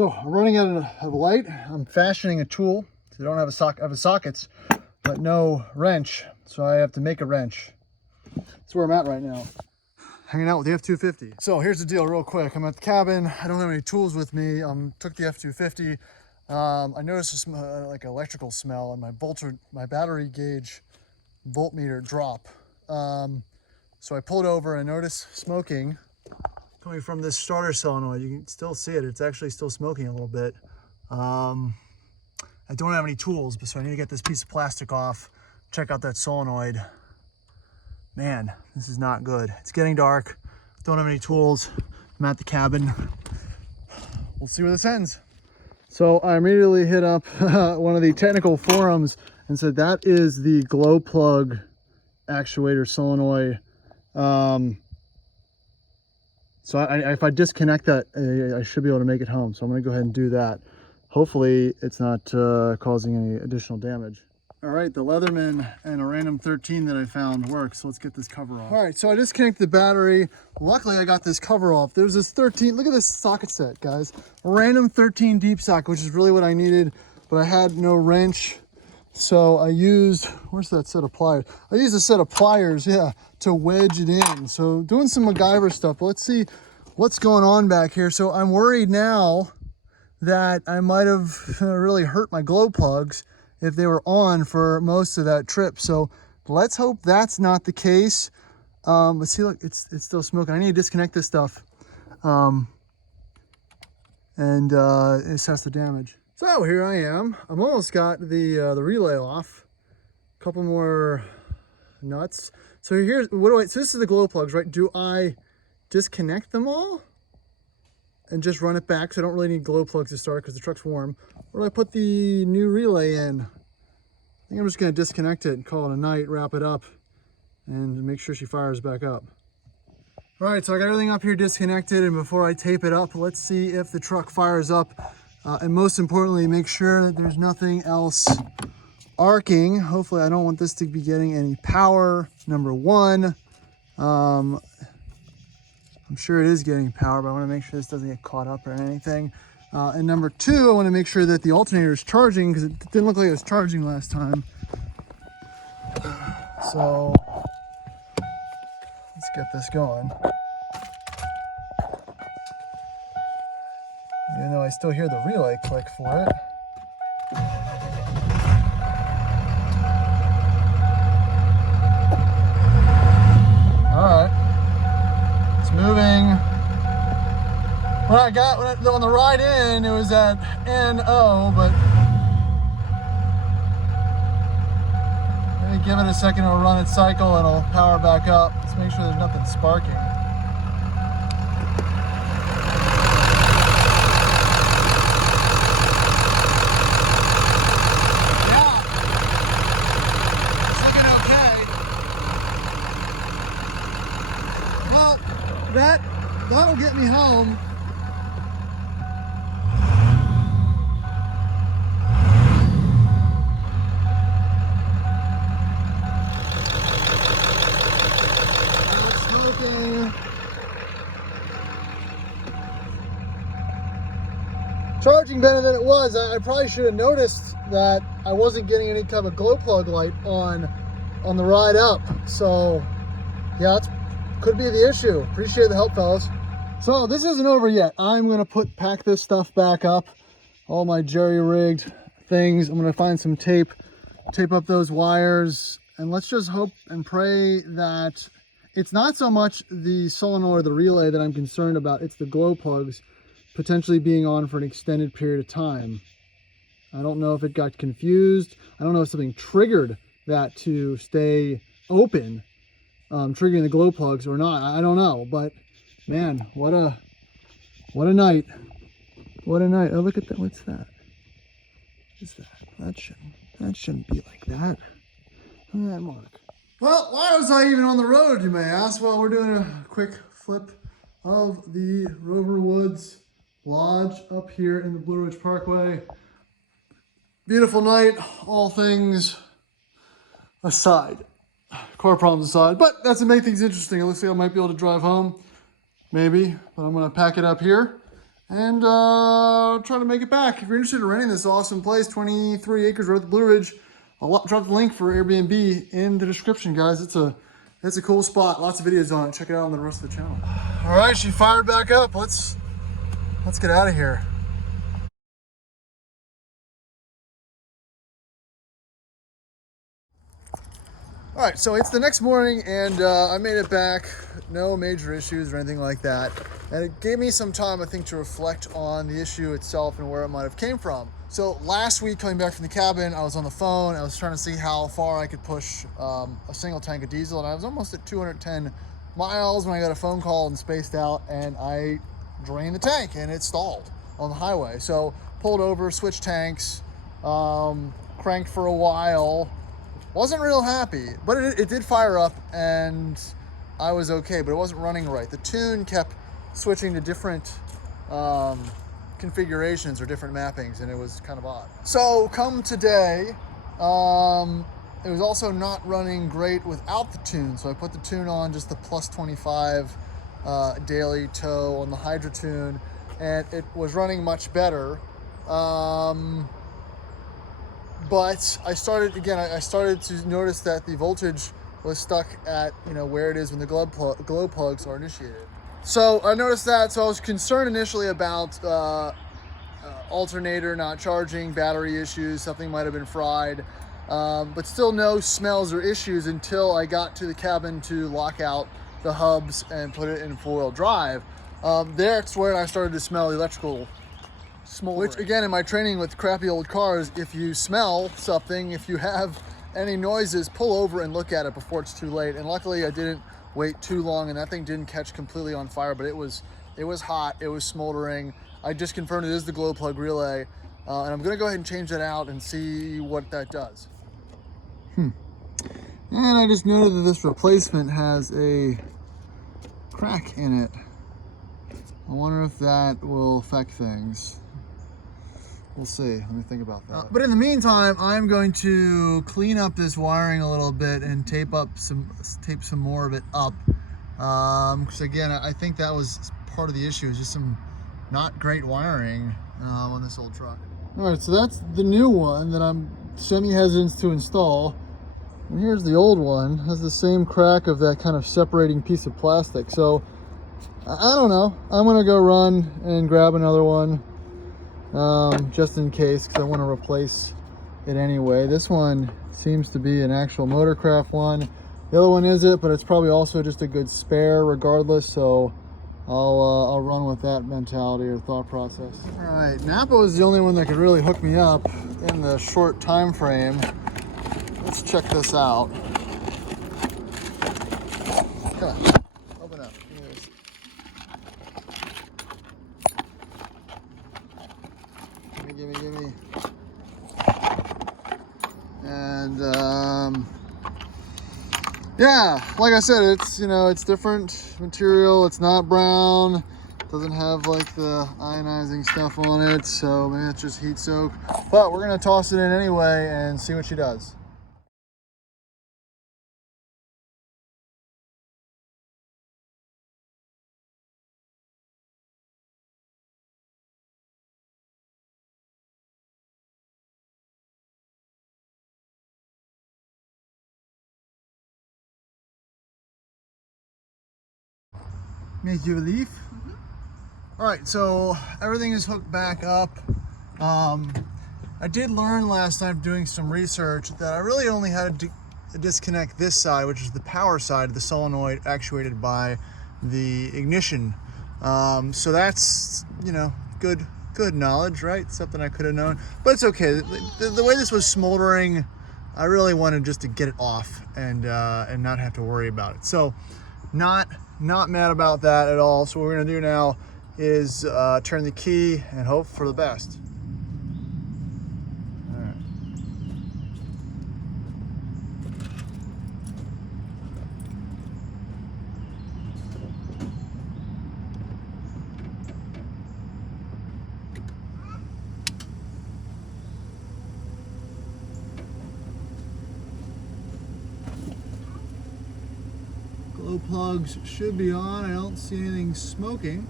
So I'm running out of light. I'm fashioning a tool. So I don't have I have sockets, but no wrench. So I have to make a wrench. That's where I'm at right now. Hanging out with the F-250. So here's the deal real quick. I'm at the cabin. I don't have any tools with me. Took the F-250. I noticed like electrical smell and my battery gauge voltmeter drop. So I pulled over and I noticed smoking coming from this starter solenoid. You can still see it. It's actually still smoking a little bit. I don't have any tools, so I need to get this piece of plastic off, check out that solenoid. Man, this is not good. It's getting dark. Don't have any tools. I'm at the cabin. We'll see where this ends. So I immediately hit up one of the technical forums and said that is the glow plug actuator solenoid. So if I disconnect that, I should be able to make it home. So I'm going to go ahead and do that. Hopefully it's not causing any additional damage. All right, the Leatherman and a random 13 that I found works. So let's get this cover off. All right, so I disconnected the battery. Luckily, I got this cover off. There's this 13, look at this socket set, guys. A random 13 deep socket, which is really what I needed, but I had no wrench. So I used, where's that set of pliers? I used a set of pliers, yeah, to wedge it in. So doing some MacGyver stuff, but let's see what's going on back here. So I'm worried now that I might have really hurt my glow plugs if they were on for most of that trip. So let's hope that's not the case. But see, look, it's still smoking. I need to disconnect this stuff. It has the damage. So here I am. I'm almost got the relay off. A couple more nuts. So here's so this is the glow plugs, right? Do I disconnect them all and just run it back? So I don't really need glow plugs to start because the truck's warm. Or do I put the new relay in? I think I'm just gonna disconnect it and call it a night, wrap it up, and make sure she fires back up. All right, so I got everything up here disconnected, and before I tape it up, let's see if the truck fires up. And most importantly, make sure that there's nothing else arcing. Hopefully I don't want this to be getting any power, number one. I'm sure it is getting power, but I want to make sure this doesn't get caught up or anything. And number two, I want to make sure that the alternator is charging because it didn't look like it was charging last time. So let's get this going. Even though I still hear the relay click for it. All right, it's moving. On the ride in, it was at NO, but maybe give it a second, it'll run its cycle and it'll power back up. Let's make sure there's nothing sparking. Yeah, it's looking okay. Well, that'll get me home. Charging better than it was. I probably should have noticed that I wasn't getting any type of glow plug light on the ride up. So yeah, that could be the issue. Appreciate the help, fellas. So this isn't over yet. I'm gonna pack this stuff back up, all my jerry-rigged things. I'm gonna find some tape up those wires, and let's just hope and pray that it's not so much the solenoid or the relay that I'm concerned about, it's the glow plugs potentially being on for an extended period of time. I don't know if it got confused. I don't know if something triggered that to stay open, triggering the glow plugs or not. I don't know, but man, what a night. What a night. Oh, look at that. What's that? What's that? That shouldn't be like that. Look at that mark. Well, why was I even on the road, you may ask? Well, we're doing a quick flip of the Rover Woods Lodge up here in the Blue Ridge Parkway. Beautiful night, all things aside. Car problems aside, but that's what makes things interesting. It looks like I might be able to drive home, maybe, but I'm gonna pack it up here and try to make it back. If you're interested in renting this awesome place, 23 acres right at the Blue Ridge, I'll drop the link for Airbnb in the description, guys. It's a cool spot. Lots of videos on it. Check it out on the rest of the channel. All right, she fired back up. Let's get out of here. All right, so it's the next morning, and I made it back. No major issues or anything like that. And it gave me some time, I think, to reflect on the issue itself and where it might have came from. So last week, coming back from the cabin, I was on the phone. I was trying to see how far I could push a single tank of diesel, and I was almost at 210 miles when I got a phone call and spaced out, and I drained the tank, and it stalled on the highway. So pulled over, switched tanks, cranked for a while. Wasn't real happy, but it did fire up, and I was okay, but it wasn't running right. The tune kept switching to different configurations or different mappings, and it was kind of odd. So come today, it was also not running great without the tune, so I put the tune on, just the plus 25 daily tow on the Hydra tune, and it was running much better. But I started to notice that the voltage was stuck at, where it is when the glow plugs are initiated. So I noticed that, so I was concerned initially about alternator not charging, battery issues, something might have been fried, but still no smells or issues until I got to the cabin to lock out the hubs and put it in four-wheel drive. That's where I started to smell electrical smoldering. Which, again, in my training with crappy old cars, if you smell something, if you have any noises, pull over and look at it before it's too late. And luckily I didn't wait too long, and that thing didn't catch completely on fire, but it was hot, it was smoldering. I just confirmed it is the glow plug relay, and I'm gonna go ahead and change that out and see what that does. And I just noted that this replacement has a crack in it. I wonder if that will affect things. We'll see. Let me think about that. But in the meantime, I'm going to clean up this wiring a little bit and tape some more of it up. Because again, I think that was part of the issue. Is just some not great wiring on this old truck. All right, so that's the new one that I'm semi-hesitant to install. And here's the old one. It has the same crack of that kind of separating piece of plastic. So I don't know. I'm gonna go run and grab another one. Just in case, because I want to replace it anyway. This one seems to be an actual Motorcraft one. The other one isn't, but it's probably also just a good spare regardless, so I'll run with that mentality or thought process. All right, Napa was the only one that could really hook me up in the short time frame. Let's check this out. Come on, open up. Gimme. And yeah, like I said, it's different material. It's not brown. Doesn't have like the ionizing stuff on it, so maybe it's just heat soak. But we're gonna toss it in anyway and see what she does. Make you a leaf? All right, so everything is hooked back up. I did learn last night doing some research that I really only had to disconnect this side, which is the power side of the solenoid actuated by the ignition. So that's, good knowledge, right? Something I could have known, but it's okay. The way this was smoldering, I really wanted just to get it off and not have to worry about it. So not mad about that at all. So what we're gonna do now is turn the key and hope for the best. All right. Glow plugs should be on. I don't see anything smoking.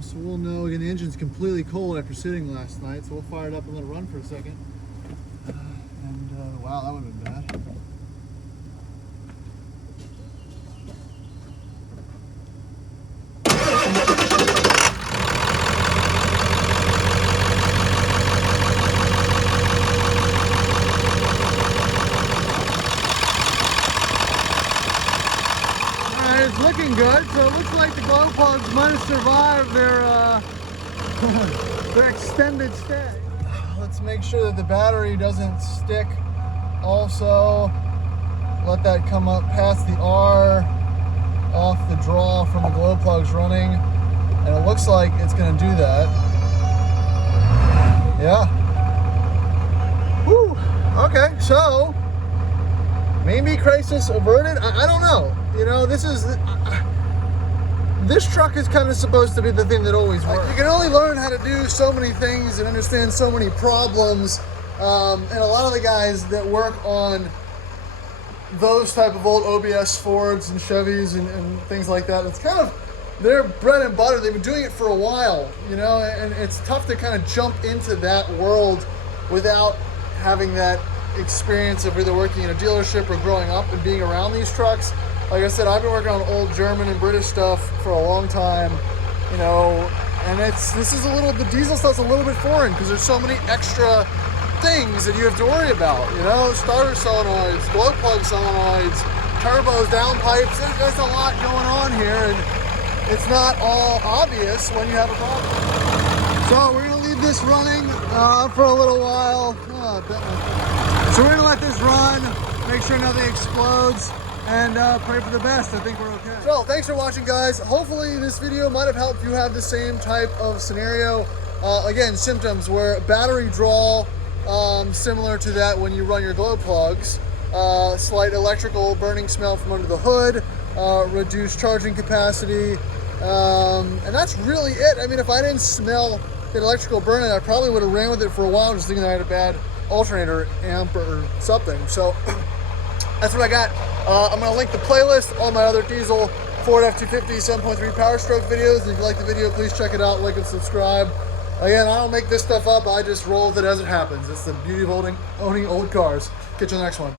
So we'll know. Again, the engine's completely cold after sitting last night, so we'll fire it up and let it run for a second. Wow, that would have been bad. It's looking good, so it looks like the glow plugs might have survived their their extended stay. Let's make sure that the battery doesn't stick. Also, let that come up past the R off the draw from the glow plugs running, and it looks like it's going to do that. Yeah. Whew. Okay, so maybe crisis averted. I don't know. You know, this truck is kind of supposed to be the thing that always works. Like, you can only learn how to do so many things and understand so many problems. And a lot of the guys that work on those type of old OBS Fords and Chevys and things like that, it's kind of their bread and butter. They've been doing it for a while, you know, and it's tough to kind of jump into that world without having that experience of either working in a dealership or growing up and being around these trucks. Like I said, I've been working on old German and British stuff for a long time, you know, and the diesel stuff's a little bit foreign because there's so many extra things that you have to worry about, you know, starter solenoids, glow plug solenoids, turbos, downpipes. There's a lot going on here, and it's not all obvious when you have a problem. So we're gonna leave this running for a little while. So we're gonna let this run, make sure nothing explodes, and pray for the best. I think we're okay. So thanks for watching, guys. Hopefully this video might have helped you have the same type of scenario. Again, symptoms where battery draw, similar to that when you run your glow plugs, slight electrical burning smell from under the hood, reduced charging capacity, and that's really it. I mean, if I didn't smell the electrical burning, I probably would have ran with it for a while just thinking I had a bad alternator amp or something. So that's what I got. I'm going to link the playlist, all my other diesel Ford F-250 7.3 Power Stroke videos. And if you like the video, please check it out, like and subscribe. Again, I don't make this stuff up. I just roll with it as it happens. It's the beauty of owning old cars. Catch you on the next one.